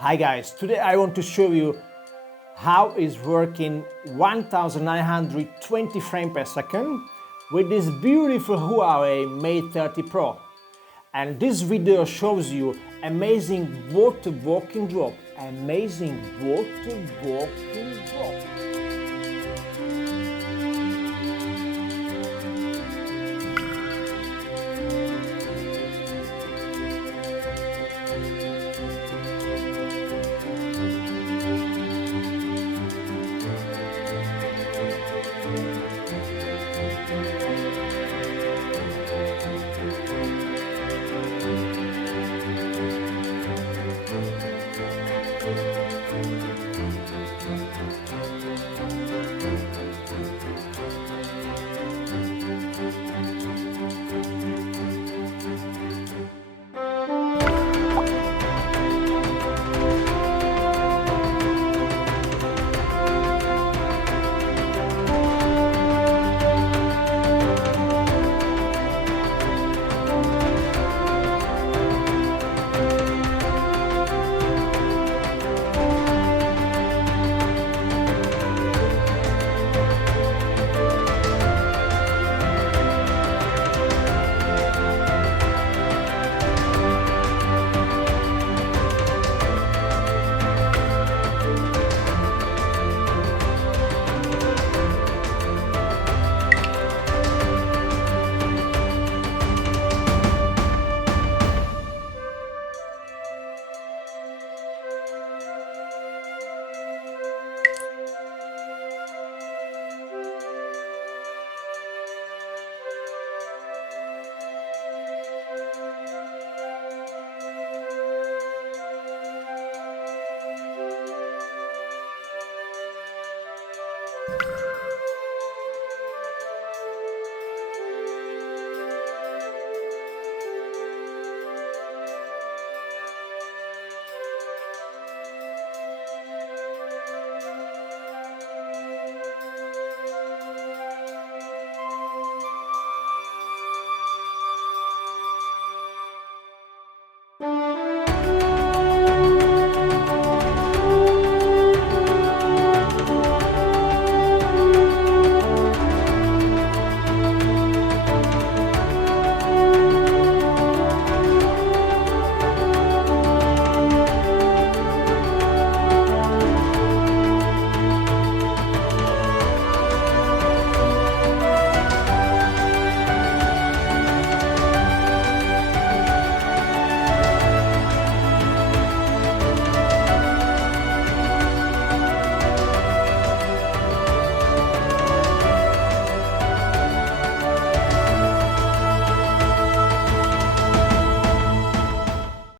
Hi guys, today I want to show you how is working 1920 frames per second with this beautiful Huawei Mate 30 Pro. And this video shows you amazing water walking drop. Amazing water walking drop.